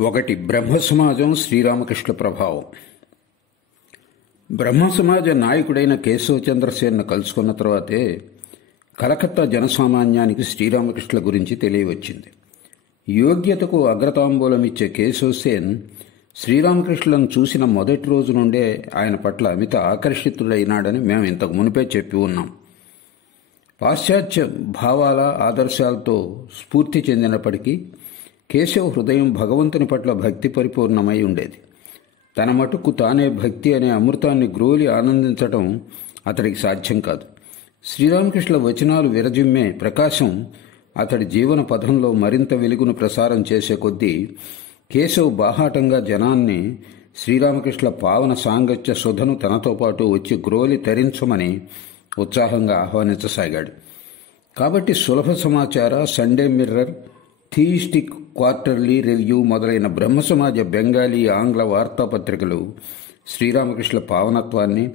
ఒకటి బ్రహ్మ సమాజం శ్రీరామకృష్ణ ప్రభావం. బ్రహ్మ సమాజ నాయకుడైన కేశవ చంద్రసేన్ను కలుసుకున్న తర్వాతే కలకత్తా జనసామాన్యానికి శ్రీరామకృష్ణ గురించి తెలియవచ్చింది. యోగ్యతకు అగ్రతాంబూలమిచ్చే కేశవసేన్ శ్రీరామకృష్ణను చూసిన మొదటి రోజు నుండే ఆయన పట్ల అమిత ఆకర్షితుడైనాడని మేము ఇంతకు మునిపే చెప్పి ఉన్నాం. పాశ్చాత్య భావాల ఆదర్శాలతో స్ఫూర్తి చెందినప్పటికీ కేశవ హృదయం భగవంతుని పట్ల భక్తి పరిపూర్ణమై ఉండేది. తన మటుకు తానే భక్తి అనే అమృతాన్ని గ్రోలి ఆనందించటం అతడికి సాధ్యం కాదు. శ్రీరామకృష్ణ వచనాలు విరజిమ్మే ప్రకాశం అతడి జీవన పథంలో మరింత వెలుగును ప్రసారం చేసే కొద్దీ కేశవ్ బాహాటంగా జనాన్ని శ్రీరామకృష్ణ పావన సాంగత్య సుధను తనతో పాటు వచ్చి గ్రోలి తరించమని ఉత్సాహంగా ఆహ్వానించసాగాడు. కాబట్టి సులభ సమాచార, సండే మిర్రర్, థీయిస్టిక్ క్వార్టర్లీ రివ్యూ మొదలైన బ్రహ్మసమాజ బెంగాలీ, ఆంగ్ల వార్తాపత్రికలు శ్రీరామకృష్ణ పావనత్వాన్ని,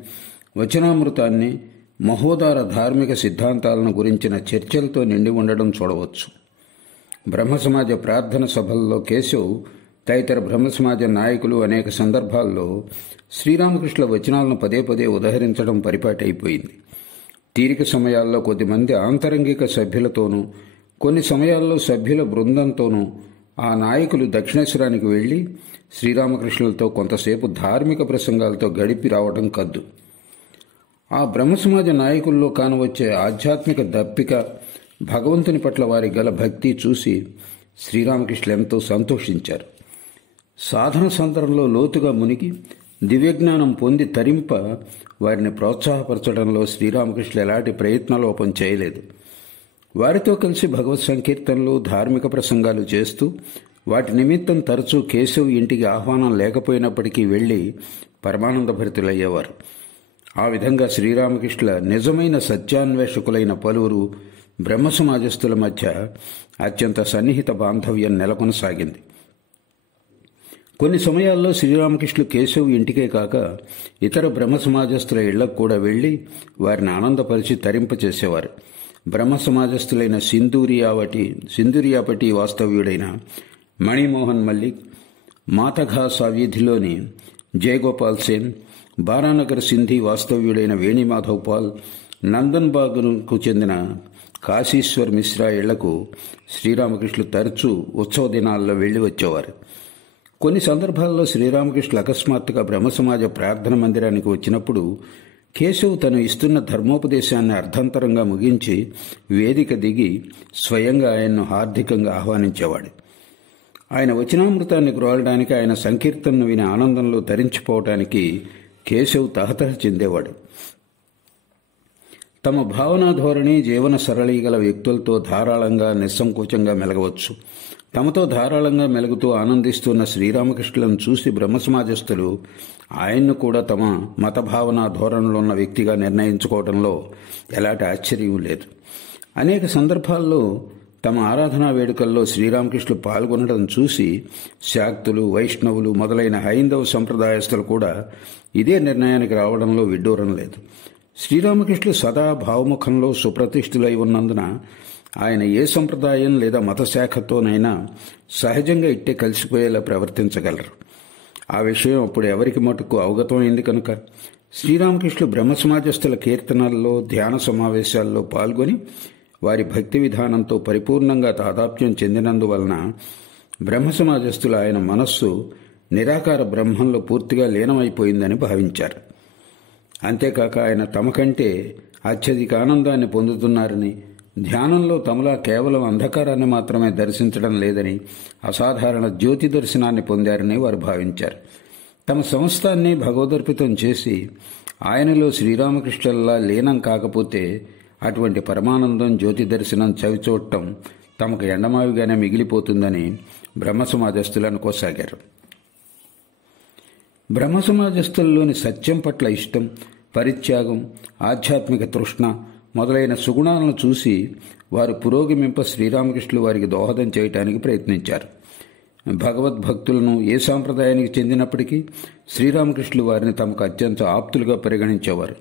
వచనామృతాన్ని, మహోదార ధార్మిక సిద్ధాంతాలను గురించిన చర్చలతో నిండి ఉండడం చూడవచ్చు. బ్రహ్మసమాజ ప్రార్థన సభల్లో కేశవ్ తదితర బ్రహ్మసమాజ నాయకులు అనేక సందర్భాల్లో శ్రీరామకృష్ణ వచనాలను పదే పదే ఉదహరించడం పరిపాటైపోయింది. తీరిక సమయాల్లో కొద్దిమంది ఆంతరంగిక సభ్యులతోనూ, కొన్ని సమయాల్లో సభ్యుల బృందంతోనూ ఆ నాయకులు దక్షిణేశ్వరానికి వెళ్లి శ్రీరామకృష్ణులతో కొంతసేపు ధార్మిక ప్రసంగాలతో గడిపి రావడం కద్దు. ఆ బ్రహ్మసమాజ నాయకుల్లో కానవచ్చే ఆధ్యాత్మిక దప్పిక, భగవంతుని పట్ల వారి గల భక్తి చూసి శ్రీరామకృష్ణ ఎంతో సంతోషించారు. సాధన సందర్భంలో లోతుగా మునిగి దివ్యజ్ఞానం పొంది తరింప వారిని ప్రోత్సాహపరచడంలో శ్రీరామకృష్ణ ఎలాంటి ప్రయత్నలోపం చేయలేదు. వారితో కలిసి భగవత్ సంకీర్తనలు, ధార్మిక ప్రసంగాలు చేస్తూ వాటి నిమిత్తం తరచూ కేశవ్ ఇంటికి ఆహ్వానం లేకపోయినప్పటికీ వెళ్లి పరమానంద భరితులయ్యేవారు. ఆ విధంగా శ్రీరామకృష్ణ నిజమైన సత్యాన్వేషకులైన పలువురు బ్రహ్మ సమాజస్థుల మధ్య అత్యంత సన్నిహిత బాంధవ్యం నెలకొనసాగింది. కొన్ని సమయాల్లో శ్రీరామకృష్ణ కేశవ్ ఇంటికే కాక ఇతర బ్రహ్మ సమాజస్థుల ఇళ్లకు కూడా వెళ్లి వారిని ఆనందపరిచి తరింపచేసేవారు. బ్రహ్మ సమాజస్థులైన సింధూరియాపటి వాస్తవ్యుడైన మణిమోహన్ మల్లిక్, మాతఘాసా వీధిలోని జయగోపాల్ సేన్, బారానగర్ సింధీ వాస్తవ్యుడైన వేణిమాధవ్ పాల్, నందన్బాగ్కు చెందిన కాశీశ్వర్ మిశ్రా ఇళ్లకు శ్రీరామకృష్ణ తరచూ ఉత్సవ దినాల్లో వెళ్లి వచ్చేవారు. కొన్ని సందర్భాల్లో శ్రీరామకృష్ణ అకస్మాత్తుగా బ్రహ్మసమాజ ప్రార్థన మందిరానికి వచ్చినప్పుడు కేశవ్ తను ఇస్తున్న ధర్మోపదేశాన్ని అర్ధంతరంగా ముగించి వేదిక దిగి స్వయంగా ఆయన్ను హార్దికంగా ఆహ్వానించేవాడు. ఆయన వచనామృతాన్ని గ్రోలడానికి, ఆయన సంకీర్తనను విని ఆనందంలో తరించిపోవటానికి కేశవ్ తహతహ చెందేవాడు. తమ భావనా ధోరణి, జీవన సరళి గల వ్యక్తులతో ధారాళంగా, నిస్సంకోచంగా మెలగవచ్చు. తమతో ధారాళంగా మెలుగుతూ ఆనందిస్తున్న శ్రీరామకృష్ణులను చూసి బ్రహ్మసమాజస్థులు ఆయన్ను కూడా తమ మత భావనా ధోరణిలో ఉన్న వ్యక్తిగా నిర్ణయించుకోవడంలో ఎలాంటి ఆశ్చర్యం లేదు. అనేక సందర్భాల్లో తమ ఆరాధనా వేడుకల్లో శ్రీరామకృష్ణులు పాల్గొనడం చూసి శాక్తులు, వైష్ణవులు మొదలైన హైందవ సంప్రదాయస్తులు కూడా ఇదే నిర్ణయానికి రావడంలో విడ్డూరం లేదు. శ్రీరామకృష్ణులు సదా భావముఖంలో సుప్రతిష్ఠులై ఉన్నందున ఆయన ఏ సంప్రదాయం లేదా మత శాఖతోనైనా సహజంగా ఇట్టే కలిసిపోయేలా ప్రవర్తించగలరు. ఆ విషయం అప్పుడు ఎవరికి మటుకు అవగతమైంది కనుక శ్రీరామకృష్ణులు బ్రహ్మ సమాజస్థుల కీర్తనల్లో, ధ్యాన సమావేశాల్లో పాల్గొని వారి భక్తి విధానంతో పరిపూర్ణంగా తాదాప్యం చెందినందువలన బ్రహ్మ సమాజస్థులు ఆయన మనస్సు నిరాకార బ్రహ్మంలో పూర్తిగా లీనమైపోయిందని భావించారు. అంతేకాక ఆయన తమ కంటే అత్యధిక ఆనందాన్ని పొందుతున్నారని, ధ్యానంలో తమలా కేవలం అంధకారాన్ని మాత్రమే దర్శించడం లేదని, అసాధారణ జ్యోతి దర్శనాన్ని పొందారని వారు భావించారు. తమ సంస్థాన్ని భగవదర్పితం చేసి ఆయనలో శ్రీరామకృష్ణుల్లా లీనం కాకపోతే అటువంటి పరమానందం, జ్యోతి దర్శనం చవిచూడటం తమకు ఎండమావిగానే మిగిలిపోతుందని బ్రహ్మ సమాజస్థులు అనుకోసాగారు. బ్రహ్మ సమాజస్థుల్లోని సత్యం పట్ల ఇష్టం, పరిత్యాగం, ఆధ్యాత్మిక తృష్ణ మొదలైన సుగుణాలను చూసి వారు పురోగమింప శ్రీరామకృష్ణులు వారికి దోహదం చేయటానికి ప్రయత్నించారు. భగవద్భక్తులను ఏ సాంప్రదాయానికి చెందినప్పటికీ శ్రీరామకృష్ణులు వారిని తమకు అత్యంత ఆప్తులుగా పరిగణించేవారు.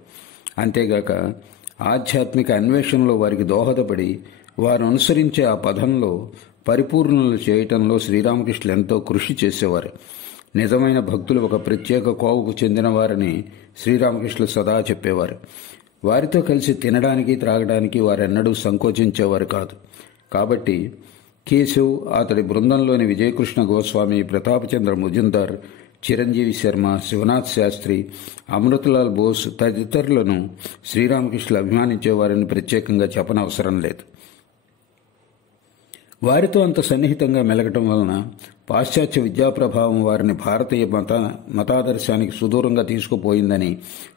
అంతేగాక ఆధ్యాత్మిక అన్వేషణలో వారికి దోహదపడి వారు అనుసరించే ఆ పథంలో పరిపూర్ణలు చేయటంలో శ్రీరామకృష్ణులు ఎంతో కృషి చేసేవారు. నిజమైన భక్తులు ఒక ప్రత్యేక కోవకు చెందిన వారని శ్రీరామకృష్ణులు సదా చెప్పేవారు. వారితో కలిసి తినడానికి త్రాగడానికి వారెన్నడూ సంకోచించేవారు కాదు. కాబట్టి కేశవ్, అతడి బృందంలోని విజయకృష్ణ గోస్వామి, ప్రతాపచంద్ర ముజుందార్, చిరంజీవి శర్మ, శివనాథ్ శాస్త్రి, అమృతలాల్ బోస్ తదితరులను శ్రీరామకృష్ణులు అభిమానించేవారని ప్రత్యేకంగా చెప్పనవసరం లేదు. వారితో అంత సన్నిహితంగా మెలగటం వలన పాశ్చాత్య విద్యా ప్రభావం వారిని భారతీయ మతాదర్శానికి సుదూరంగా తీసుకుపోయిందని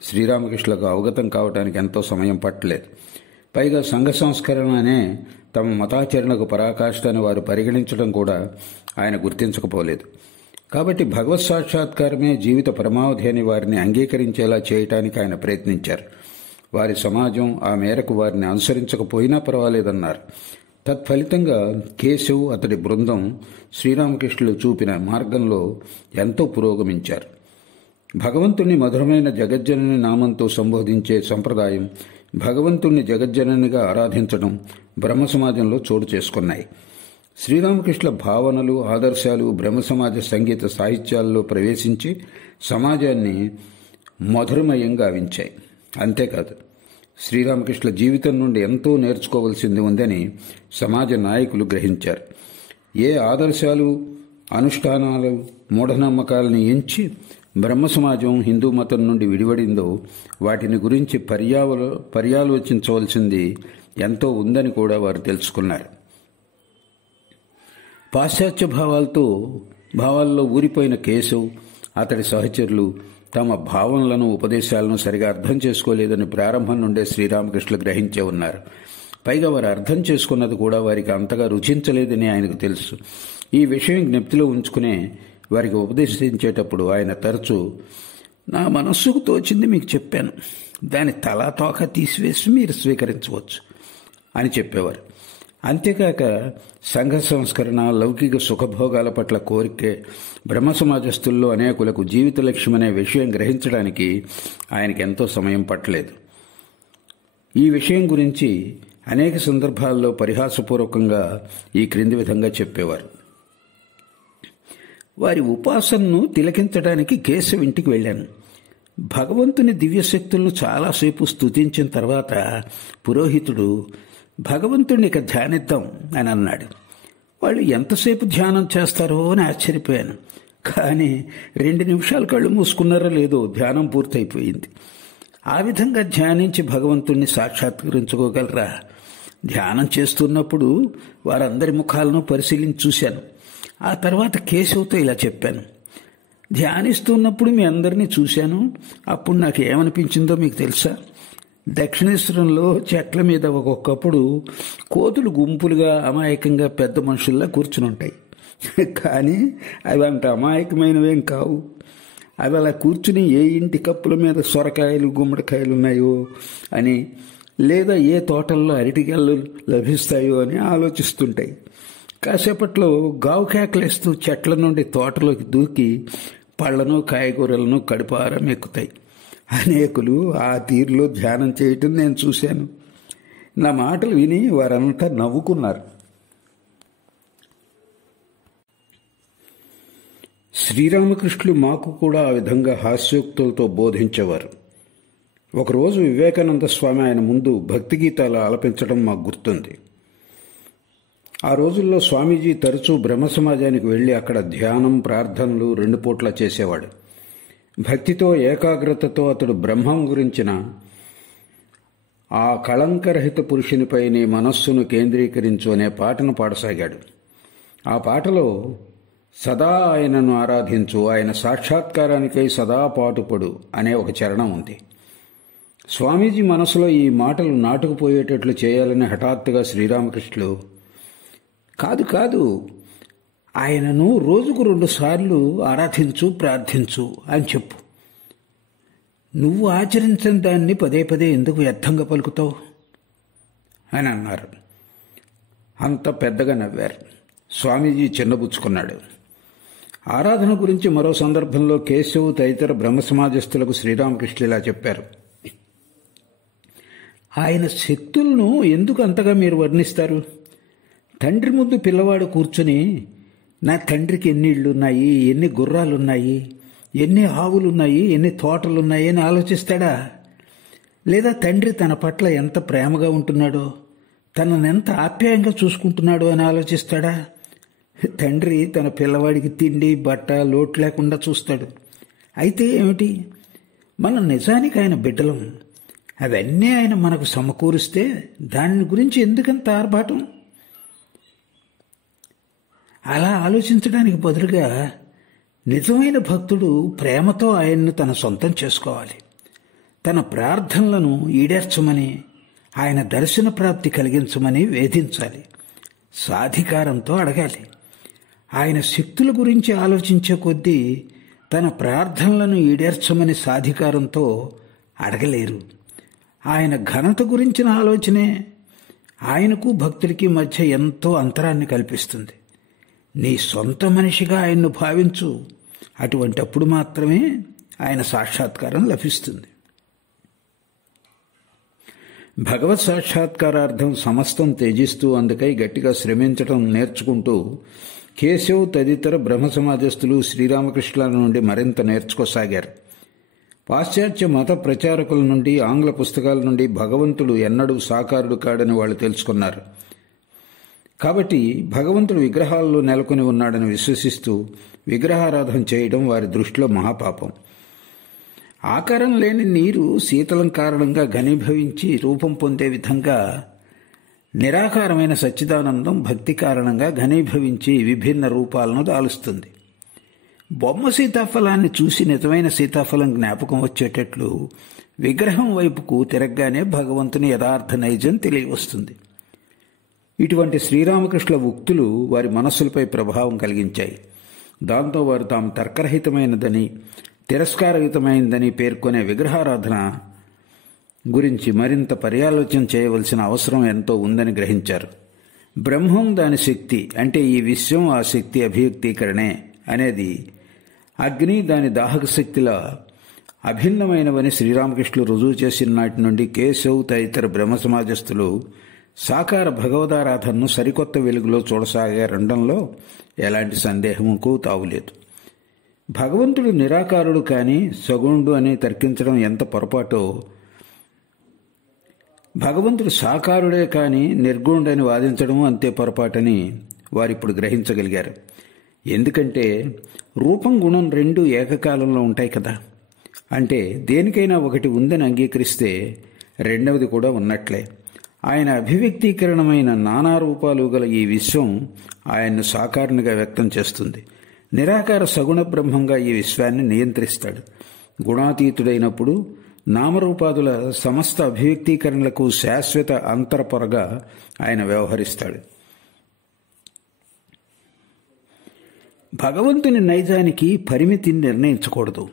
శ్రీరామకృష్ణులకు అవగతం కావడానికి ఎంతో సమయం పట్టలేదు. పైగా సంఘ సంస్కరణ అనే తమ మతాచరణకు పరాకాష్ఠ అని వారు పరిగణించడం కూడా ఆయన గుర్తించకపోలేదు. కాబట్టి భగవత్ సాక్షాత్కారమే జీవిత పరమావధి అని వారిని అంగీకరించేలా చేయటానికి ఆయన ప్రయత్నించారు. వారి సమాజం ఆ మేరకు వారిని అనుసరించకపోయినా పర్వాలేదన్నారు. తత్ఫలితంగా కేశవ్, అతడి బృందం శ్రీరామకృష్ణులు చూపిన మార్గంలో ఎంతో పురోగమించారు. భగవంతుణ్ణి మధురమైన జగజ్జనని నామంతో సంబోధించే సంప్రదాయం, భగవంతుణ్ణి జగజ్జననిగా ఆరాధించడం బ్రహ్మ సమాజంలో చోటు చేసుకున్నాయి. శ్రీరామకృష్ణుల భావనలు, ఆదర్శాలు బ్రహ్మ సమాజ సంగీత సాహిత్యాల్లో ప్రవేశించి సమాజాన్ని మధురమయం గావించాయి. అంతేకాదు, శ్రీరామకృష్ణుల జీవితం నుండి ఎంతో నేర్చుకోవలసింది ఉందని సమాజ నాయకులు గ్రహించారు. ఏ ఆదర్శాలు, అనుష్ఠానాలు, మూఢనమ్మకాలను ఎంచి బ్రహ్మ సమాజం హిందూ మతం నుండి విడివడిందో వాటిని గురించి పర్యాలోచించవలసింది ఎంతో ఉందని కూడా వారు తెలుసుకున్నారు. పాశ్చాత్య భావాల్లో ఊరిపోయిన కేశవ్, అతడి సహచరులు తమ భావనలను, ఉపదేశాలను సరిగా అర్థం చేసుకోలేదని ప్రారంభం నుండే శ్రీరామకృష్ణులు గ్రహించే ఉన్నారు. పైగా వారు అర్థం చేసుకున్నది కూడా వారికి అంతగా రుచించలేదని ఆయనకు తెలుసు. ఈ విషయం జ్ఞప్తిలో ఉంచుకునే వారికి ఉపదేశించేటప్పుడు ఆయన తరచూ, నా మనస్సుకు తోచింది మీకు చెప్పాను, దాని తలా తోక తీసివేసి మీరు స్వీకరించవచ్చు అని చెప్పేవారు. అంతేకాక సంఘ సంస్కరణ, లౌకిక సుఖభోగాల పట్ల కోరికే బ్రహ్మ సమాజస్తుల్లో అనేకులకు జీవిత లక్ష్యమనే విషయం గ్రహించడానికి ఆయనకి ఎంతో సమయం పట్టలేదు. ఈ విషయం గురించి అనేక సందర్భాల్లో పరిహాసపూర్వకంగా ఈ క్రింది విధంగా చెప్పేవారు. వారి ఉపాసనను తిలకించడానికి కేశవ్ ఇంటికి వెళ్ళాను. భగవంతుని దివ్యశక్తులను చాలాసేపు స్తుతించిన తర్వాత పురోహితుడు, భగవంతుడిని ఇక ధ్యానిద్దాం అని అన్నాడు. వాళ్ళు ఎంతసేపు ధ్యానం చేస్తారో అని ఆశ్చర్యపోయాను. కానీ 2 నిమిషాలు కళ్ళు మూసుకున్నారో లేదో ధ్యానం పూర్తయిపోయింది. ఆ విధంగా ధ్యానించి భగవంతుణ్ణి సాక్షాత్కరించుకోగలరా? ధ్యానం చేస్తున్నప్పుడు వారందరి ముఖాలను పరిశీలించి చూశాను. ఆ తర్వాత కేశవ్తో ఇలా చెప్పాను, ధ్యానిస్తున్నప్పుడు మీ అందరినీ చూశాను. అప్పుడు నాకు ఏమనిపించిందో మీకు తెలుసా? దక్షిణేశ్వరంలో చెట్ల మీద ఒక్కొక్కప్పుడు కోతులు గుంపులుగా అమాయకంగా పెద్ద మనుషుల్లా కూర్చుని ఉంటాయి. కానీ అవి అంత అమాయకమైనవేం కావు. అవి అలా కూర్చుని ఏ ఇంటి కప్పుల మీద సొరకాయలు, గుమ్మడికాయలు ఉన్నాయో అని, లేదా ఏ తోటల్లో అరటికాయలు లభిస్తాయో అని ఆలోచిస్తుంటాయి. కాసేపట్లో గావు కేకలేస్తూ చెట్ల నుండి తోటలోకి దూకి పళ్లను, కాయగూరలను కడుపారం ఎక్కుతాయి. అనేకులు ఆ తీరులో ధ్యానం చేయటం నేను చూశాను. నా మాటలు విని వారంతా నవ్వుకున్నారు. శ్రీరామకృష్ణులు మాకు కూడా ఆ విధంగా హాస్యోక్తులతో బోధించేవారు. ఒకరోజు వివేకానంద స్వామి ఆయన ముందు భక్తి గీతాలు ఆలపించడం మాకు గుర్తుంది. ఆ రోజుల్లో స్వామీజీ తరచూ బ్రహ్మ సమాజానికి వెళ్ళి అక్కడ ధ్యానం, ప్రార్థనలు 2 పూట్ల చేసేవాడు. భక్తితో, ఏకాగ్రతతో అతడు బ్రహ్మం గురించిన ఆ కళంకరహిత పురుషునిపై నీ మనస్సును కేంద్రీకరించు అనే పాటను పాడసాగాడు. ఆ పాటలో సదా ఆయనను ఆరాధించు, ఆయన సాక్షాత్కారానికై సదా పాటుపడు అనే ఒక చరణం ఉంది. స్వామీజీ మనసులో ఈ మాటలు నాటుకుపోయేటట్లు చేయాలని హఠాత్తుగా శ్రీరామకృష్ణులు, కాదు ఆయనను రోజుకు 2 సార్లు ఆరాధించు, ప్రార్థించు అని చెప్పు. నువ్వు ఆచరించిన దాన్ని పదే ఎందుకు వ్యర్థంగా పలుకుతావు అని అన్నారు. అంత పెద్దగా నవ్వారు. స్వామీజీ చిన్నబుచ్చుకున్నాడు. ఆరాధన గురించి మరో సందర్భంలో కేశవ్ తదితర బ్రహ్మ సమాజస్తులకు శ్రీరామకృష్ణులు ఇలా చెప్పారు. ఆయన శక్తులను ఎందుకు అంతగా మీరు వర్ణిస్తారు? తండ్రి ముందు పిల్లవాడు కూర్చుని నా తండ్రికి ఎన్ని ఇళ్ళున్నాయి, ఎన్ని గుర్రాలున్నాయి, ఎన్ని ఆవులున్నాయి, ఎన్ని తోటలున్నాయి అని ఆలోచిస్తాడా? లేదా తండ్రి తన పట్ల ఎంత ప్రేమగా ఉంటున్నాడో, తనను ఎంత ఆప్యాయంగా చూసుకుంటున్నాడో అని ఆలోచిస్తాడా? తండ్రి తన పిల్లవాడికి తిండి బట్ట లోటు లేకుండా చూస్తాడు. అయితే ఏమిటి, మనం నిజానికి ఆయన బిడ్డలం. అవన్నీ ఆయన మనకు సమకూరిస్తే దాని గురించి ఎందుకంత ఆర్భాటం? అలా ఆలోచించడానికి బదులుగా నిజమైన భక్తుడు ప్రేమతో ఆయన్ను తన సొంతం చేసుకోవాలి. తన ప్రార్థనలను ఈడేర్చమని, ఆయన దర్శన ప్రాప్తి కలిగించమని వేధించాలి. సాధికారంతో అడగాలి. ఆయన శక్తుల గురించి ఆలోచించే కొద్దీ తన ప్రార్థనలను ఈడేర్చమని సాధికారంతో అడగలేరు. ఆయన ఘనత గురించిన ఆలోచనే ఆయనకు భక్తుడికి మధ్య ఎంతో అంతరాన్ని కల్పిస్తుంది. నీ సొంత మనిషిగా ఆయన్ను భావించు. అటువంటప్పుడు మాత్రమే ఆయన సాక్షాత్కారం లభిస్తుంది. భగవత్ సాక్షాత్కారార్థం సమస్తం త్యజిస్తూ అందుకై గట్టిగా శ్రమించడం నేర్చుకుంటూ కేశవ్ తదితర బ్రహ్మ సమాజస్థులు శ్రీరామకృష్ణుల నుండి మరింత నేర్చుకోసాగారు. పాశ్చాత్య మత ప్రచారకుల నుండి, ఆంగ్ల పుస్తకాల నుండి భగవంతుడు ఎన్నడూ సాకారుడు కాడని వాళ్ళు తెలుసుకున్నారు. కాబట్టి భగవంతుడు విగ్రహాల్లో నెలకొని ఉన్నాడని విశ్వసిస్తూ విగ్రహారాధన చేయడం వారి దృష్టిలో మహాపాపం. ఆకారం లేని నీరు శీతలం కారణంగా ఘనీభవించి రూపం పొందే విధంగా నిరాకారమైన సచ్చిదానందం భక్తి కారణంగా ఘనీభవించి విభిన్న రూపాలను దాలుస్తుంది. బొమ్మ సీతాఫలాన్ని చూసి నిజమైన సీతాఫలం జ్ఞాపకం వచ్చేటట్లు విగ్రహం వైపుకు తిరగగానే భగవంతుని యథార్థ నైజం తెలియవస్తుంది. ఇటువంటి శ్రీరామకృష్ణుల ఉక్తులు వారి మనస్సులపై ప్రభావం కలిగించాయి. దాంతో వారు తాము తర్కరహితమైనదని, తిరస్కారయుతమైనదని పేర్కొనే విగ్రహారాధన గురించి మరింత పర్యాలోచన చేయవలసిన అవసరం ఎంతో ఉందని గ్రహించారు. బ్రహ్మం దాని శక్తి, అంటే ఈ విశ్వం ఆ శక్తి అభివ్యక్తీకరణే అనేది అగ్ని దాని దాహక శక్తిలా అభిన్నమైనవని శ్రీరామకృష్ణులు రుజువు చేసిన నాటి నుండి కేశవ్ తదితర బ్రహ్మ సమాజస్థులు సాకార భగవదారాధనను సరికొత్త వెలుగులో చూడసాగారండంలో ఎలాంటి సందేహముకు తావులేదు. భగవంతుడు నిరాకారుడు కానీ సగుణుడు అని తర్కించడం ఎంత పొరపాటో, భగవంతుడు సాకారుడే కానీ నిర్గుణుడని వాదించడం అంతే పొరపాటని వారిప్పుడు గ్రహించగలిగారు. ఎందుకంటే రూపం గుణం రెండూ ఏకకాలంలో ఉంటాయి కదా. అంటే దేనికైనా ఒకటి ఉందని అంగీకరిస్తే రెండవది కూడా ఉన్నట్లే. ఆయన అభివ్యక్తీకరణమైన నానా రూపాలు గల ఈ విశ్వం ఆయన్ను సాకారునిగా వ్యక్తం చేస్తుంది. నిరాకార సగుణ బ్రహ్మంగా ఈ విశ్వాన్ని నియంత్రిస్తాడు. గుణాతీతుడైనప్పుడు నామరూపాదుల సమస్త అభివ్యక్తీకరణలకు శాశ్వత అంతరపొరగా ఆయన వ్యవహరిస్తాడు. భగవంతుని నైజానికి పరిమితిని నిర్ణయించకూడదు.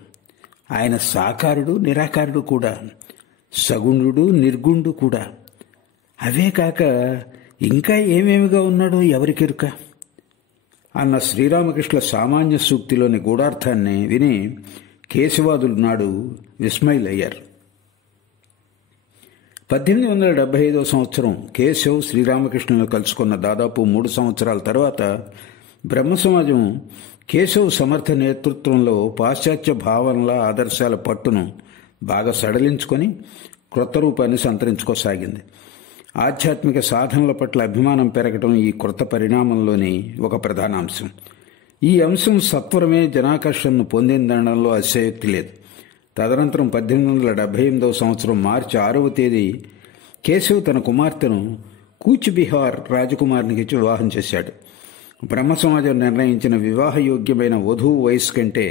ఆయన సాకారుడు, నిరాకారుడు కూడా, సగుణుడు, నిర్గుణుడు కూడా. అవే కాక ఇంకా ఏమేమిగా ఉన్నాడో ఎవరికెరుక అన్న శ్రీరామకృష్ణుల సామాన్య సూక్తిలోని గూఢార్థాన్ని విని కేశవాదులు నాడు విస్మయులయ్యారు. 1875 సంవత్సరం కేశవ్ శ్రీరామకృష్ణులను కలుసుకున్న దాదాపు 3 సంవత్సరాల తర్వాత బ్రహ్మ సమాజం కేశవ్ సమర్థ నేతృత్వంలో పాశ్చాత్య భావనల ఆదర్శాల పట్టును బాగా సడలించుకొని క్రొత్త రూపాన్ని సంతరించుకోసాగింది. ఆధ్యాత్మిక సాధనల పట్ల అభిమానం పెరగడం ఈ క్రొత్త పరిణామంలోని ఒక ప్రధాన అంశం. ఈ అంశం సత్వరమే జనాకర్షణను పొందిందనడంలో అతిశయోక్తి లేదు. తదనంతరం 1878 సంవత్సరం మార్చి 6వ తేదీ కేశవ్ తన కుమార్తెను కూచ్ బిహార్ రాజకుమారునికి ఇచ్చి వివాహం చేశాడు. బ్రహ్మ సమాజం నిర్ణయించిన వివాహయోగ్యమైన వధువు వయసు కంటే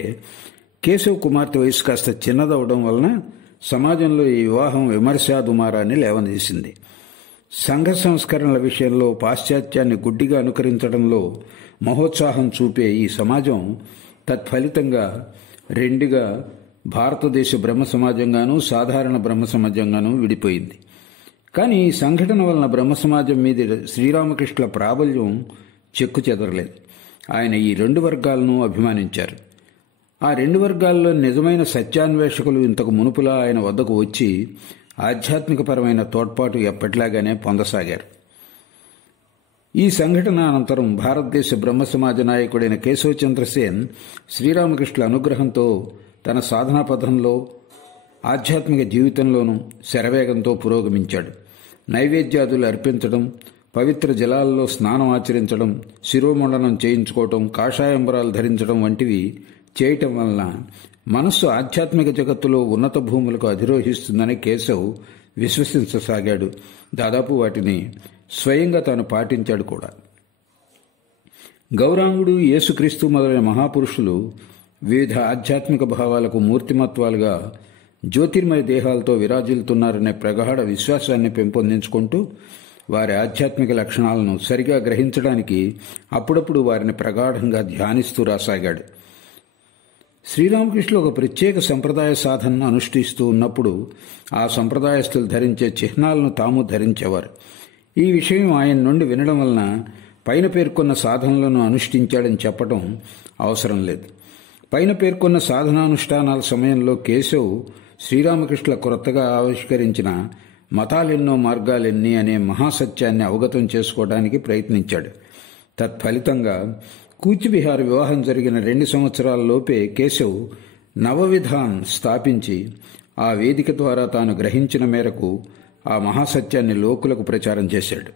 కేశవ్ కుమార్తె వయసు కాస్త చిన్నదవడం వలన సమాజంలో ఈ వివాహం విమర్శాదుమారాన్ని లేవదీసింది. సంఘ సంస్కరణల విషయంలో పాశ్చాత్యాన్ని గుడ్డిగా అనుకరించడంలో మహోత్సాహం చూపే ఈ సమాజం తత్ఫలితంగా రెండుగా భారతదేశ బ్రహ్మ సమాజంగానూ సాధారణ బ్రహ్మ సమాజంగానూ విడిపోయింది. కానీ ఈ సంఘటన వలన బ్రహ్మ సమాజం మీద శ్రీరామకృష్ణుల ప్రాబల్యం చెక్కు చెదరలేదు. ఆయన ఈ 2 వర్గాలను అభిమానించారు. ఆ 2 వర్గాల్లో నిజమైన సత్యాన్వేషకులు ఇంతకు మునుపులా ఆయన వద్దకు వచ్చి ఆధ్యాత్మికపరమైన తోడ్పాటు ఎప్పటిలాగానే పొందసాగారు. ఈ సంఘటన అనంతరం భారతదేశ బ్రహ్మ సమాజ నాయకుడైన కేశవచంద్ర సేన్ శ్రీరామకృష్ణుల అనుగ్రహంతో తన సాధనా పథంలో ఆధ్యాత్మిక జీవితంలోనూ శరవేగంతో పురోగమించాడు. నైవేద్యాదులు అర్పించడం, పవిత్ర జలాల్లో స్నానం ఆచరించడం, శిరోమండనం చేయించుకోవటం, కాషాయంబరాలు ధరించడం వంటివి చేయటం వలన మనస్సు ఆధ్యాత్మిక జగత్తులో ఉన్నత భూములకు అధిరోహిస్తుందని కేశవ్ విశ్వసించసాగాడు. దాదాపు వాటిని స్వయంగా తాను పాటించాడు కూడా. గౌరాంగుడు, యేసుక్రీస్తు మొదలైన మహాపురుషులు వివిధ ఆధ్యాత్మిక భావాలకు మూర్తిమత్వాలుగా జ్యోతిర్మయ దేహాలతో విరాజిల్లుతున్నారనే ప్రగాఢ విశ్వాసాన్ని పెంపొందించుకుంటూ వారి ఆధ్యాత్మిక లక్షణాలను సరిగా గ్రహించడానికి అప్పుడప్పుడు వారిని ప్రగాఢంగా ధ్యానిస్తూ రాసాగాడు. శ్రీరామకృష్ణులు ఒక ప్రత్యేక సంప్రదాయ సాధనను అనుష్ఠిస్తూ ఉన్నప్పుడు ఆ సంప్రదాయస్తులు ధరించే చిహ్నాలను తాము ధరించేవారు. ఈ విషయం ఆయన నుండి వినడం వలన పైన పేర్కొన్న సాధనలను అనుష్ఠించాడని చెప్పడం అవసరం లేదు. పైన పేర్కొన్న సాధనానుష్ఠానాల సమయంలో కేశవ్ శ్రీరామకృష్ణుల కొత్తగా ఆవిష్కరించిన మతాలెన్నో మార్గాలెన్ని అనే మహాసత్యాన్ని అవగతం చేసుకోవడానికి ప్రయత్నించాడు. తత్ఫలితంగా కూచ్బిహార్ వివాహం జరిగిన 2 సంవత్సరాలలోపే కేశవ్ నవవిధాన్ స్థాపించి ఆ వేదిక ద్వారా తాను గ్రహించిన మేరకు ఆ మహాసత్యాన్ని లోకులకు ప్రచారం చేశాడు.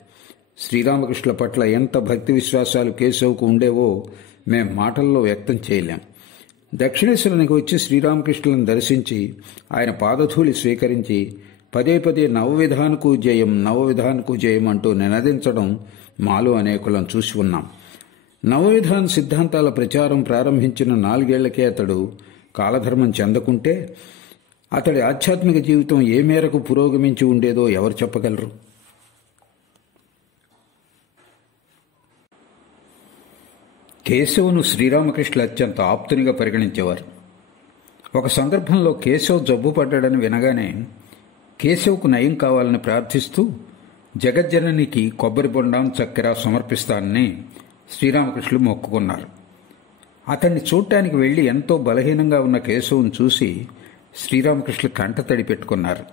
శ్రీరామకృష్ణుల పట్ల ఎంత భక్తి విశ్వాసాలు కేశవ్కు ఉండేవో మేం మాటల్లో వ్యక్తం చేయలేం. దక్షిణేశ్వరానికి వచ్చి శ్రీరామకృష్ణులను దర్శించి ఆయన పాదధూళి స్వీకరించి పదే పదే నవవిధానకు జయం, నవవిధానకు జయం అంటూ నినదించడం మాలో అనేకులం చూసి ఉన్నాం. నవవిధాన సిద్ధాంతాల ప్రచారం ప్రారంభించిన 4 ఏళ్లకే అతడు కాలధర్మం చెందకుంటే అతడి ఆధ్యాత్మిక జీవితం ఏ మేరకు పురోగమించి ఉండేదో ఎవరు చెప్పగలరు? కేశవ్ను శ్రీరామకృష్ణులు అత్యంత ఆప్తునిగా పరిగణించేవారు. ఒక సందర్భంలో కేశవ్ జబ్బు పడ్డాడని వినగానే కేశవ్కు నయం కావాలని ప్రార్థిస్తూ జగజ్జననికి కొబ్బరి బొండం, చక్కెర సమర్పిస్తానని శ్రీరామకృష్ణులు మొక్కుకున్నారు. అతన్ని చూడటానికి వెళ్లి ఎంతో బలహీనంగా ఉన్న కేశవుని చూసి శ్రీరామకృష్ణులు కంటతడి పెట్టుకున్నారు.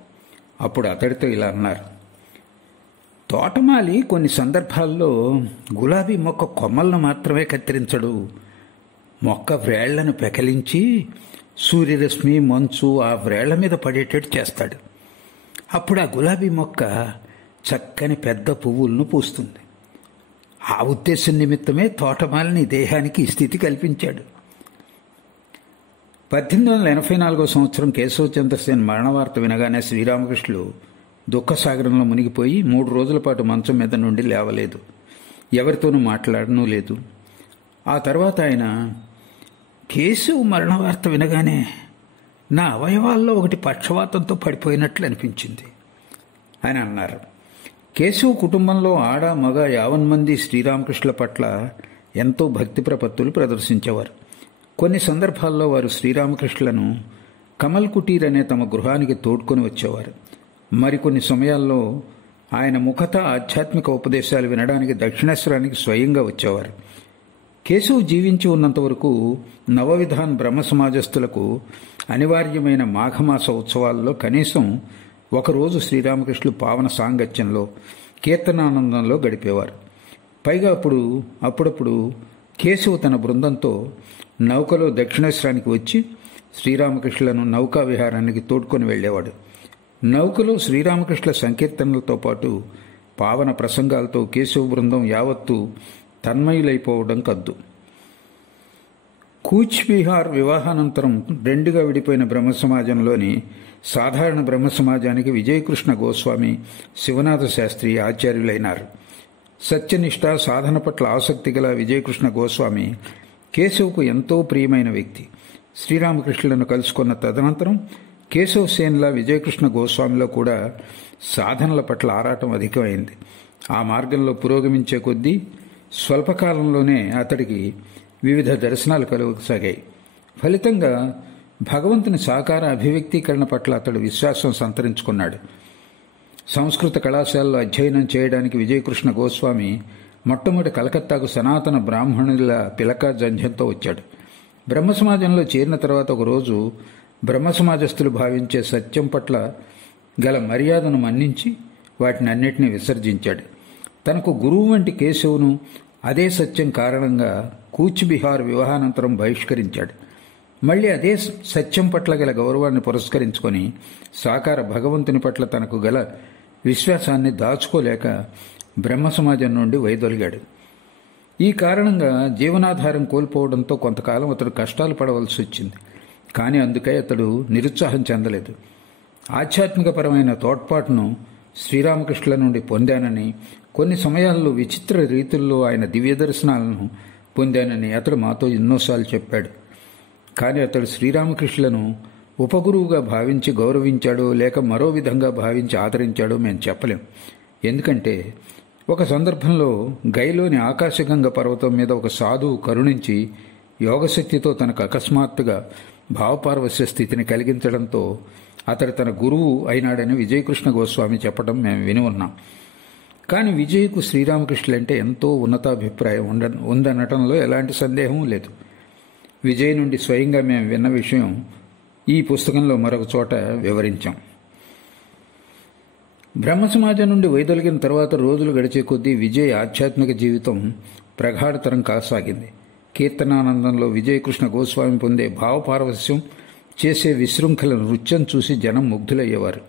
అప్పుడు అతడితో ఇలా అన్నారు: తోటమాలి కొన్ని సందర్భాల్లో గులాబీ మొక్క కొమ్మలను మాత్రమే కత్తిరించడు, మొక్క వ్రేళ్లను పెకలించి సూర్యరశ్మి, మంచు ఆ వ్రేళ్ల మీద పడేటట్టు చేస్తాడు. అప్పుడు ఆ గులాబీ మొక్క చక్కని పెద్ద పువ్వులను పూస్తుంది. ఆ ఉద్దేశం నిమిత్తమే తోటమాలిని దేహానికి ఈ స్థితి కల్పించాడు. 1884 సంవత్సరం కేశవచంద్రసేన్ మరణవార్త వినగానే శ్రీరామకృష్ణులు దుఃఖసాగరంలో మునిగిపోయి 3 రోజుల పాటు మంచం మీద నుండి లేవలేదు, ఎవరితోనూ మాట్లాడనూ లేదు. ఆ తర్వాత ఆయన, కేశవ్ మరణవార్త వినగానే నా అవయవాల్లో ఒకటి పక్షవాతంతో పడిపోయినట్లు అనిపించింది అని అన్నారు. కేశవ్ కుటుంబంలో ఆడ మగ 50 మంది శ్రీరామకృష్ణుల పట్ల ఎంతో భక్తి ప్రపత్తులు ప్రదర్శించేవారు. కొన్ని సందర్భాల్లో వారు శ్రీరామకృష్ణులను కమల్ కుటీర్ అనే తమ గృహానికి తోడ్కొని వచ్చేవారు. మరికొన్ని సమయాల్లో ఆయన ముఖత ఆధ్యాత్మిక ఉపదేశాలు వినడానికి దక్షిణేశ్వరానికి స్వయంగా వచ్చేవారు. కేశవ్ జీవించి ఉన్నంత వరకు నవవిధాన్ బ్రహ్మ సమాజస్తులకు అనివార్యమైన మాఘమాస ఉత్సవాల్లో కనీసం ఒకరోజు శ్రీరామకృష్ణులు పావన సాంగత్యంలో, కీర్తనానందంలో గడిపేవారు. పైగా అప్పుడప్పుడు కేశవ్ తన బృందంతో నౌకలో దక్షిణేశ్వరానికి వచ్చి శ్రీరామకృష్ణులను నౌకా విహారానికి తోడ్కొని వెళ్లేవాడు. నౌకలో శ్రీరామకృష్ణుల సంకీర్తనలతో పాటు పావన ప్రసంగాలతో కేశవ బృందం యావత్తు తన్మయులైపోవడం కద్దు. కూచ్బిహార్ వివాహానంతరం 2గా విడిపోయిన బ్రహ్మ సమాజంలోని సాధారణ బ్రహ్మ సమాజానికి విజయకృష్ణ గోస్వామి, శివనాథ శాస్త్రి ఆచార్యులైనారు. సత్యనిష్ట, సాధన పట్ల ఆసక్తి గల విజయకృష్ణ గోస్వామి కేశవ్కు ఎంతో ప్రియమైన వ్యక్తి. శ్రీరామకృష్ణులను కలుసుకున్న తదనంతరం కేశవ్ సేన్ల విజయకృష్ణ గోస్వామిలో కూడా సాధనల పట్ల ఆరాటం అధికమైంది. ఆ మార్గంలో పురోగమించే కొద్దీ స్వల్పకాలంలోనే అతడికి వివిధ దర్శనాలు కలుగసాగాయి. ఫలితంగా భగవంతుని సాకార అభివ్యక్తీకరణ పట్ల అతడు విశ్వాసం సంతరించుకున్నాడు. సంస్కృత కళాశాలలో అధ్యయనం చేయడానికి విజయకృష్ణ గోస్వామి మొట్టమొదటి కలకత్తాకు సనాతన బ్రాహ్మణుల పిలక జంధ్యంతో వచ్చాడు. బ్రహ్మ సమాజంలో చేరిన తర్వాత ఒకరోజు బ్రహ్మ సమాజస్తులు భావించే సత్యం పట్ల గల మర్యాదను మన్నించి వాటిని అన్నిటినీ విసర్జించాడు. తనకు గురువు వంటి కేశవును అదే సత్యం కారణంగా కూచ్బిహార్ వివాహానంతరం బహిష్కరించాడు. మళ్ళీ అదే సత్యం పట్ల గల గౌరవాన్ని పురస్కరించుకొని సాకార భగవంతుని పట్ల తనకు గల విశ్వాసాన్ని దాచుకోలేక బ్రహ్మ సమాజం నుండి వైదొలిగాడు. ఈ కారణంగా జీవనాధారం కోల్పోవడంతో కొంతకాలం అతడు కష్టాలు పడవలసి వచ్చింది. కానీ అందుకై అతడు నిరుత్సాహం చెందలేదు. ఆధ్యాత్మికపరమైన తోడ్పాటును శ్రీరామకృష్ణుల నుండి పొందానని, కొన్ని సమయాల్లో విచిత్ర రీతుల్లో ఆయన దివ్య దర్శనాలను పొందానని అతడు మాతో ఎన్నోసార్లు చెప్పాడు. కానీ అతడు శ్రీరామకృష్ణులను ఉపగురువుగా భావించి గౌరవించాడో లేక మరో విధంగా భావించి ఆదరించాడో మేము చెప్పలేం. ఎందుకంటే ఒక సందర్భంలో గైలోని ఆకాశగంగ పర్వతం మీద ఒక సాధువు కరుణించి యోగశక్తితో తనకు అకస్మాత్తుగా భావపారవస్య స్థితిని కలిగించడంతో అతడు తన గురువు అయినాడని విజయకృష్ణ గోస్వామి చెప్పడం మేము విని ఉన్నాం. కానీ విజయ్కు శ్రీరామకృష్ణులంటే ఎంతో ఉన్నతాభిప్రాయం ఉందనటంలో ఎలాంటి సందేహం లేదు. విజయ్ నుండి స్వయంగా మేము విన్న విషయం ఈ పుస్తకంలో మరొక చోట వివరించాం. బ్రహ్మ సమాజం నుండి వైదొలిగిన తర్వాత రోజులు గడిచే కొద్దీ విజయ్ ఆధ్యాత్మిక జీవితం ప్రగాఢతరం కాసాగింది. కీర్తనానందంలో విజయకృష్ణ గోస్వామి పొందే భావపారవస్యం, చేసే విశృంఖల నృత్యం చూసి జనం ముగ్ధులయ్యేవారు.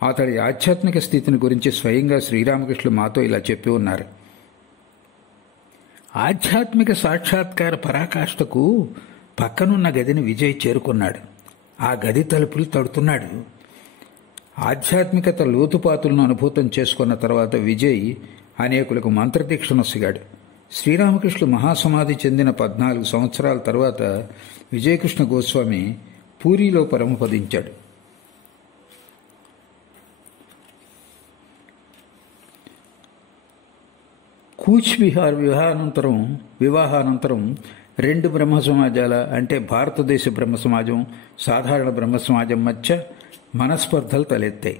అతడి ఆధ్యాత్మిక స్థితిని గురించి స్వయంగా శ్రీరామకృష్ణులు మాతో ఇలా చెప్పి ఉన్నారు. ఆధ్యాత్మిక సాక్షాత్కార పరాకాష్ఠకు పక్కనున్న గదిని విజయ్ చేరుకున్నాడు. ఆ గది తలుపులు తడుతున్నాడు. ఆధ్యాత్మికత లోతుపాతులను అనుభూతం చేసుకున్న తర్వాత విజయ్ అనేకులకు మంత్రదీక్షనొసిగాడు. శ్రీరామకృష్ణులు మహాసమాధి చెందిన 14 సంవత్సరాల తర్వాత విజయకృష్ణ గోస్వామి పూరీలో పరమపదించాడు. కూచ్బిహార్ వివాహానంతరం 2 బ్రహ్మ సమాజాల అంటే భారతదేశ బ్రహ్మ సమాజం, సాధారణ బ్రహ్మ సమాజం మధ్య మనస్పర్ధలు తలెత్తాయి.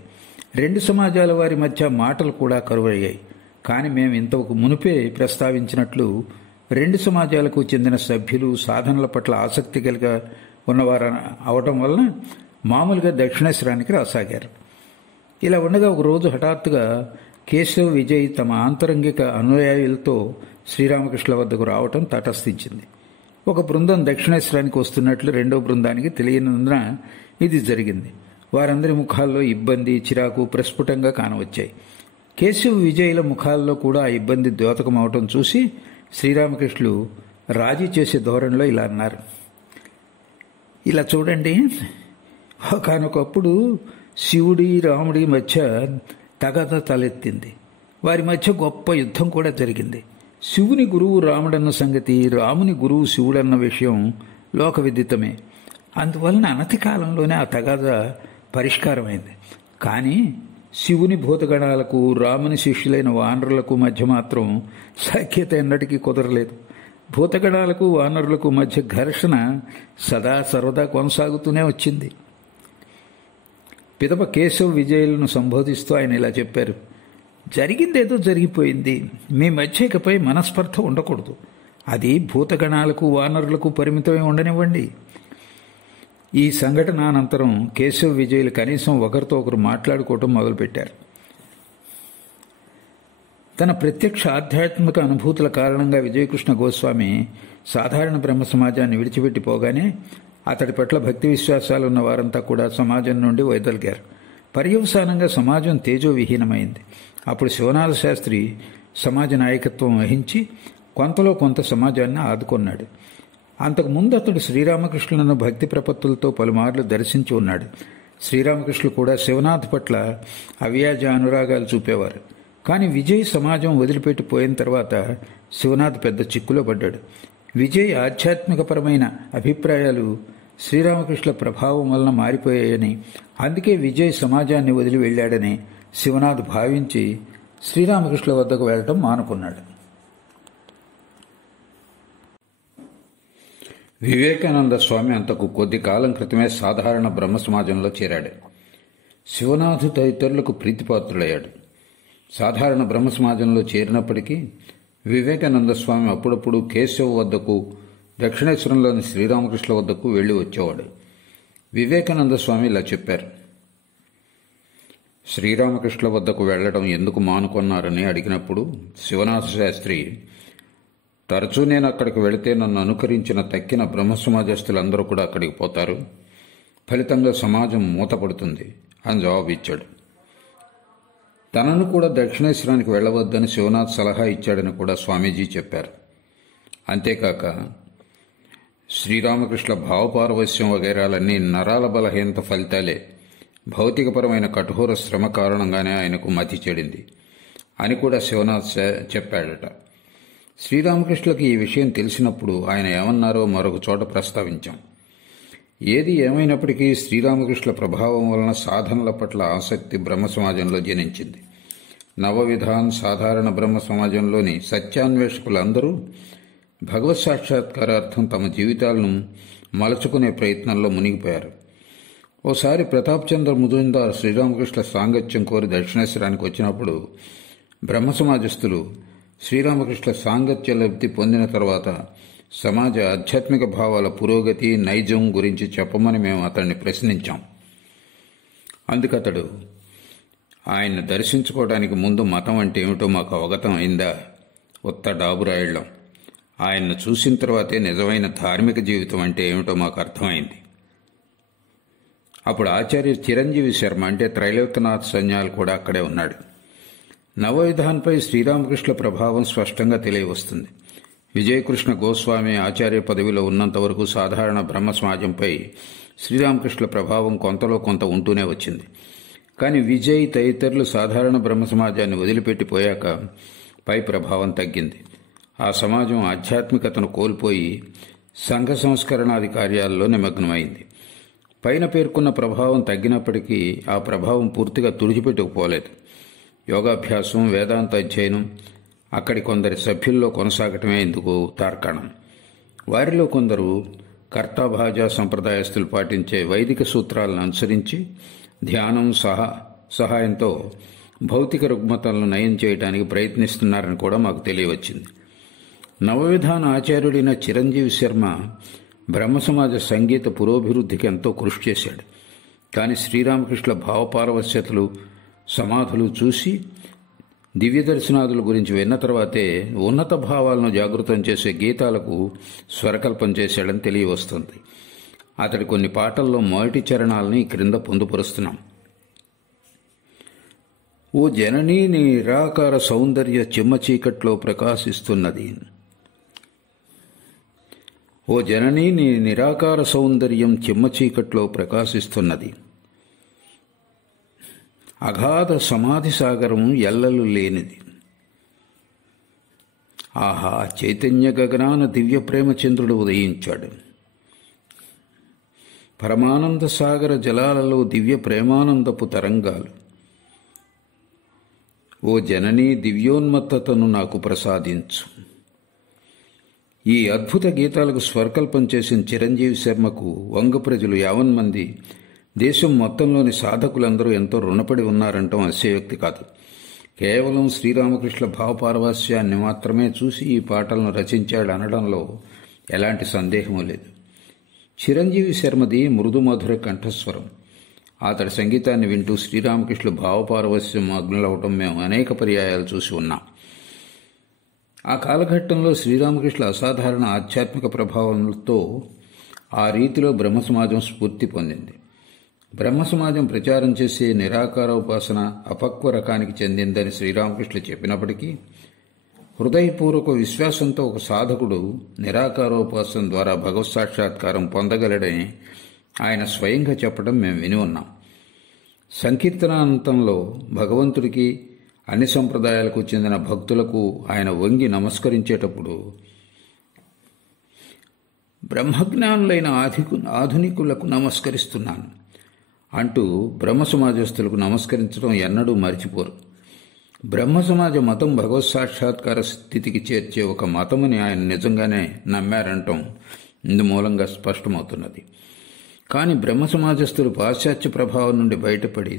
2 సమాజాల వారి మధ్య మాటలు కూడా కరువయ్యాయి. కానీ మేము ఇంతకు మునుపే ప్రస్తావించినట్లు 2 సమాజాలకు చెందిన సభ్యులు సాధనల పట్ల ఆసక్తి కలిగి ఉన్నవారు అవటం వలన మామూలుగా దక్షిణేశ్వరానికి రాసాగారు. ఇలా ఉండగా ఒకరోజు హఠాత్తుగా కేశవ్, విజయ్ తమ ఆంతరంగిక అనుయాయులతో శ్రీరామకృష్ణుల వద్దకు రావటం తటస్థించింది. ఒక బృందం దక్షిణేశ్వరానికి వస్తున్నట్లు రెండో బృందానికి తెలియనందున ఇది జరిగింది. వారందరి ముఖాల్లో ఇబ్బంది, చిరాకు ప్రస్ఫుటంగా కానవచ్చాయి. కేశవ్, విజయ్ల ముఖాల్లో కూడా ఆ ఇబ్బంది ద్యోతకమవటం చూసి శ్రీరామకృష్ణులు రాజీ చేసే ధోరణిలో ఇలా అన్నారు. ఇలా చూడండి, ఒకానొకప్పుడు శివుడి రాముడి మధ్య తగాదా తలెత్తింది. వారి మధ్య గొప్ప యుద్ధం కూడా జరిగింది. శివుని గురువు రాముడన్న సంగతి, రాముని గురువు శివుడన్న విషయం లోకవిదితమే. అందువలన అనతి కాలంలోనే ఆ తగాదా పరిష్కారమైంది. కానీ శివుని భూతగణాలకు, రాముని శిష్యులైన వానరులకు మధ్య మాత్రం సఖ్యత ఎన్నటికీ కుదరలేదు. భూతగణాలకు, వానరులకు మధ్య ఘర్షణ సర్వదా కొనసాగుతూనే వచ్చింది. పిదప కేశవ్, విజయులను సంబోధిస్తూ ఆయన ఇలా చెప్పారు. జరిగిందేదో జరిగిపోయింది. మీ మధ్య ఇకపై మనస్పర్ధ ఉండకూడదు. అది భూతగణాలకు, వానరులకు పరిమితమై ఉండనివ్వండి. ఈ సంఘటన అనంతరం కేశవ్, విజయులు కనీసం ఒకరితో ఒకరు మాట్లాడుకోవటం మొదలుపెట్టారు. తన ప్రత్యక్ష ఆధ్యాత్మిక అనుభూతుల కారణంగా విజయకృష్ణ గోస్వామి సాధారణ బ్రహ్మ సమాజాన్ని విడిచిపెట్టిపోగానే అతడి పట్ల భక్తి విశ్వాసాలు ఉన్న వారంతా కూడా సమాజం నుండి వైదొలిగారు. పర్యవసానంగా సమాజం తేజోవిహీనమైంది. అప్పుడు శివనాథ శాస్త్రి సమాజ నాయకత్వం వహించి కొంతలో కొంత సమాజాన్ని ఆదుకొన్నాడు. అంతకుముందు అతడు శ్రీరామకృష్ణులను భక్తి ప్రపత్తులతో పలుమార్లు దర్శించి ఉన్నాడు. శ్రీరామకృష్ణులు కూడా శివనాథ్ పట్ల అవ్యాజ అనురాగాలు చూపేవారు. కానీ విజయ్ సమాజం వదిలిపెట్టిపోయిన తర్వాత శివనాథ్ పెద్ద చిక్కులో పడ్డాడు. విజయ్ ఆధ్యాత్మికపరమైన అభిప్రాయాలు శ్రీరామకృష్ణుల ప్రభావం వలన మారిపోయాయని, అందుకే విజయ్ సమాజాన్ని వదిలి వెళ్ళాడని శివనాథ్ భావించి శ్రీరామకృష్ణుల వద్దకు వెళ్ళటం మానుకున్నాడు. వివేకానంద స్వామి అంతకు కొద్ది కాలం క్రితమే సాధారణ బ్రహ్మ సమాజంలో చేరాడు. శివనాథ్ తదితరులకు ప్రీతిపాత్రుడయ్యాడు. సాధారణ బ్రహ్మ సమాజంలో చేరినప్పటికీ వివేకానంద స్వామి అప్పుడప్పుడు కేశవ్ వద్దకు, దక్షిణేశ్వరంలోని శ్రీరామకృష్ణుల వద్దకు వెళ్లి వచ్చేవాడు. వివేకానంద స్వామి ఇలా చెప్పారు. శ్రీరామకృష్ణుల వద్దకు వెళ్లడం ఎందుకు మానుకొన్నారని అడిగినప్పుడు శివనాథ శాస్త్రి, తరచూ నేను అక్కడికి వెళితే నన్ను అనుకరించిన తక్కిన బ్రహ్మ సమాజస్తులందరూ కూడా అక్కడికి పోతారు, ఫలితంగా సమాజం మూతపడుతుంది అని జవాబు ఇచ్చాడు. తనను కూడా దక్షిణేశ్వరానికి వెళ్లవద్దని శివనాథ్ సలహా ఇచ్చాడని కూడా స్వామీజీ చెప్పారు. అంతేకాక శ్రీరామకృష్ణ భావపారవశ్యం వగైరాలన్నీ నరాల బలహీనత ఫలితాలే, భౌతికపరమైన కఠోర శ్రమ కారణంగానే ఆయనకు మతి చెడింది అని కూడా శివనాథ్ చెప్పాడట. శ్రీరామకృష్ణులకి ఈ విషయం తెలిసినప్పుడు ఆయన ఏమన్నారో మరొక చోట ప్రస్తావించాం. ఏది ఏమైనప్పటికీ శ్రీరామకృష్ణుల ప్రభావం వలన సాధనల పట్ల ఆసక్తి బ్రహ్మ సమాజంలో జనించింది. నవవిధాన్ సాధారణ బ్రహ్మ సమాజంలోని సత్యాన్వేషకులందరూ భగవత్ సాక్షాత్కారార్థం తమ జీవితాలను మలచుకునే ప్రయత్నంలో మునిగిపోయారు. ఓసారి ప్రతాప్ చంద్ర ముజుందార్ శ్రీరామకృష్ణ సాంగత్యం కోరి దక్షిణేశ్వరానికి వచ్చినప్పుడు బ్రహ్మ సమాజస్తులు శ్రీరామకృష్ణ సాంగత్య లబ్ధి పొందిన తర్వాత సమాజ ఆధ్యాత్మిక భావాల పురోగతి, నైజం గురించి చెప్పమని మేము అతన్ని ప్రశ్నించాం. అందుకతడు, ఆయన్ని దర్శించుకోవడానికి ముందు మతం అంటే ఏమిటో మాకు అవగతం అయిందా, ఉత్త డాబురాయిళ్ళం. ఆయన్ను చూసిన తర్వాతే నిజమైన ధార్మిక జీవితం అంటే ఏమిటో మాకు అర్థమైంది. అప్పుడు ఆచార్య చిరంజీవి శర్మ అంటే త్రైలోక్యనాథ్ సన్యాల్ కూడా అక్కడే ఉన్నాడు. నవవిధాన్పై శ్రీరామకృష్ణ ప్రభావం స్పష్టంగా తెలియవస్తుంది. విజయకృష్ణ గోస్వామి ఆచార్య పదవిలో ఉన్నంత వరకు సాధారణ బ్రహ్మ సమాజంపై శ్రీరామకృష్ణ ప్రభావం కొంతలో కొంత ఉంటూనే వచ్చింది. కానీ విజయ్ తదితరులు సాధారణ బ్రహ్మ సమాజాన్ని వదిలిపెట్టిపోయాక పై ప్రభావం తగ్గింది. ఆ సమాజం ఆధ్యాత్మికతను కోల్పోయి సంఘ సంస్కరణాది కార్యాల్లో నిమగ్నమైంది. పైన పేర్కొన్న ప్రభావం తగ్గినప్పటికీ ఆ ప్రభావం పూర్తిగా తుడిచిపెట్టుకుపోలేదు. యోగాభ్యాసం, వేదాంత అధ్యయనం అక్కడి కొందరి సభ్యుల్లో కొనసాగటమే ఇందుకు తార్కాణం. వారిలో కొందరు కర్తాభాజా సంప్రదాయస్తులు పాటించే వైదిక సూత్రాలను అనుసరించి ధ్యానం సహాయంతో భౌతిక రుగ్మతలను నయం చేయడానికి ప్రయత్నిస్తున్నారని కూడా మాకు తెలియవచ్చింది. నవవిధాన ఆచార్యుడైన చిరంజీవి శర్మ బ్రహ్మ సమాజ సంగీత పురోభివృద్ధికి ఎంతో కృషి చేశాడు. కానీ శ్రీరామకృష్ణ భావపారవశ్యతలు, సమాధులు చూసి దివ్య దర్శనాదుల గురించి విన్న తర్వాతే ఉన్నత భావాలను జాగృతం చేసే గీతాలకు స్వరకల్పం చేశాడని తెలియవస్తుంది. అతడి కొన్ని పాటల్లో మొదటి చరణాలని క్రింద పొందుపరుస్తున్నాం. ఓ జననీ నీ నిరాకార సౌందర్య చిమ్మ చీకట్లో ప్రకాశిస్తున్నది. ఓ జననీ నీ నిరాకార సౌందర్యం చిమ్మ చీకట్లో ప్రకాశిస్తున్నది. అగాధ సమాధి సాగరం ఎల్లలు లేనిది. ఆహా, చైతన్య గగనాన దివ్య ప్రేమచంద్రుడు ఉదయించాడు. పరమానంద సాగర జలాలలో దివ్య ప్రేమానందపు తరంగాలు. ఓ జననీ దివ్యోన్మత్తతను నాకు ప్రసాదించు. ఈ అద్భుత గీతాలకు స్వరకల్పం చేసిన చిరంజీవి శర్మకు వంగ ప్రజలు 50 మంది, దేశం మొత్తంలోని సాధకులందరూ ఎంతో రుణపడి ఉన్నారంటం అతిశయోక్తి కాదు. కేవలం శ్రీరామకృష్ణ భావపారవశ్యాన్ని మాత్రమే చూసి ఈ పాటలను రచించాడనడంలో ఎలాంటి సందేహమూ లేదు. చిరంజీవి శర్మది మృదుమధుర కంఠస్వరం. అతడి సంగీతాన్ని వింటూ శ్రీరామకృష్ణ భావపారవశ్యం మగ్నులవటం మేము అనేక పర్యాయాలు చూసి ఉన్నాం. ఆ కాలఘట్టంలో శ్రీరామకృష్ణ అసాధారణ ఆధ్యాత్మిక ప్రభావంతో ఆ రీతిలో బ్రహ్మ సమాజం స్ఫూర్తి పొందింది. బ్రహ్మ సమాజం ప్రచారం చేసే నిరాకార ఉపాసన అపక్వ రకానికి చెందిందని శ్రీరామకృష్ణ చెప్పినప్పటికీ హృదయపూర్వక విశ్వాసంతో ఒక సాధకుడు నిరాకారోపాసన ద్వారా భగవత్ సాక్షాత్కారం పొందగలడని ఆయన స్వయంగా చెప్పడం మేము విని ఉన్నాం. సంకీర్తనాంతంలో భగవంతుడికి, అన్ని సంప్రదాయాలకు చెందిన భక్తులకు ఆయన వంగి నమస్కరించేటప్పుడు బ్రహ్మజ్ఞానులైన ఆధునికులకు నమస్కరిస్తున్నాను అంటూ బ్రహ్మ సమాజస్తులకు నమస్కరించడం ఎన్నడూ మర్చిపోరు. బ్రహ్మ సమాజ మతం భగవత్ సాక్షాత్కార స్థితికి చేర్చే ఒక మతమని ఆయన నిజంగానే నమ్మారంటం ఇందుమూలంగా స్పష్టమవుతున్నది. కానీ బ్రహ్మ సమాజస్తులు పాశ్చాత్య ప్రభావం నుండి బయటపడి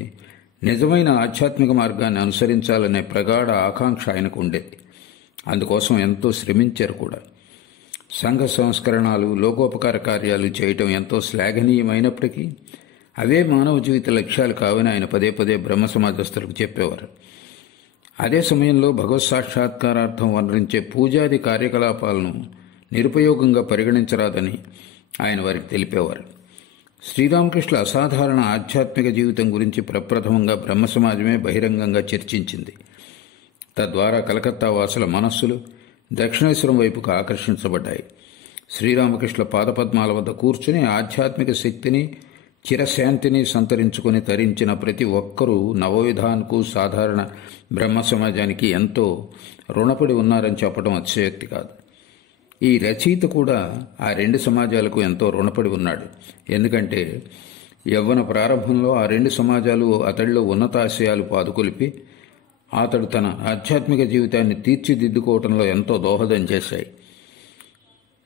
నిజమైన ఆధ్యాత్మిక మార్గాన్ని అనుసరించాలనే ప్రగాఢ ఆకాంక్ష ఆయనకు ఉండేది. అందుకోసం ఎంతో శ్రమించారు కూడా. సంఘ సంస్కరణలు, లోకోపకార కార్యాలు చేయటం ఎంతో శ్లాఘనీయమైనప్పటికీ అవే మానవ జీవిత లక్ష్యాలు కావని ఆయన పదే పదే బ్రహ్మ సమాజస్తులకు చెప్పేవారు. అదే సమయంలో భగవత్ సాక్షాత్కారార్థం వర్ణించే పూజాది కార్యకలాపాలను నిరుపయోగంగా పరిగణించరాదని ఆయన వారికి తెలిపేవారు. శ్రీరామకృష్ణుల అసాధారణ ఆధ్యాత్మిక జీవితం గురించి ప్రప్రథమంగా బ్రహ్మ సమాజమే బహిరంగంగా చర్చించింది. తద్వారా కలకత్తా వాసుల మనస్సులు దక్షిణేశ్వరం వైపుకు ఆకర్షించబడ్డాయి. శ్రీరామకృష్ణుల పాదపద్మాల వద్ద కూర్చుని ఆధ్యాత్మిక శక్తిని చిరశాంతిని సంతరించుకుని తరించిన ప్రతి ఒక్కరూ నవవిధాన్కు సాధారణ బ్రహ్మ సమాజానికి ఎంతో రుణపడి ఉన్నారని చెప్పడం అతిశయోక్తి కాదు. ఈ రచయిత కూడా ఆ రెండు సమాజాలకు ఎంతో రుణపడి ఉన్నాడు. ఎందుకంటే యవ్వన ప్రారంభంలో ఆ రెండు సమాజాలు అతడిలో ఉన్నతాశయాలు పాదుకొలిపి అతడు తన ఆధ్యాత్మిక జీవితాన్ని తీర్చిదిద్దుకోవడంలో ఎంతో దోహదం చేశాయి.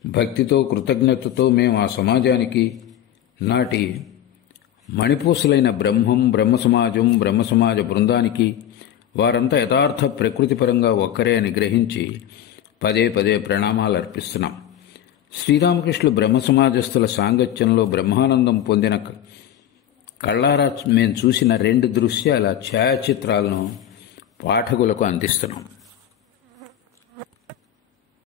భక్తితో కృతజ్ఞతతో మేము ఆ సమాజానికి నాటి మణిపూసలైన బ్రహ్మ సమాజ బృందానికి వారంతా యథార్థ ప్రకృతిపరంగా ఒక్కరే అని గ్రహించి పదే పదే ప్రణామాలు అర్పిస్తున్నాం. శ్రీరామకృష్ణులు బ్రహ్మ సమాజస్థుల సాంగత్యంలో బ్రహ్మానందం పొందిన కళ్ళారా మేము చూసిన రెండు దృశ్యాల ఛాయాచిత్రాలను పాఠకులకు అందిస్తున్నాం.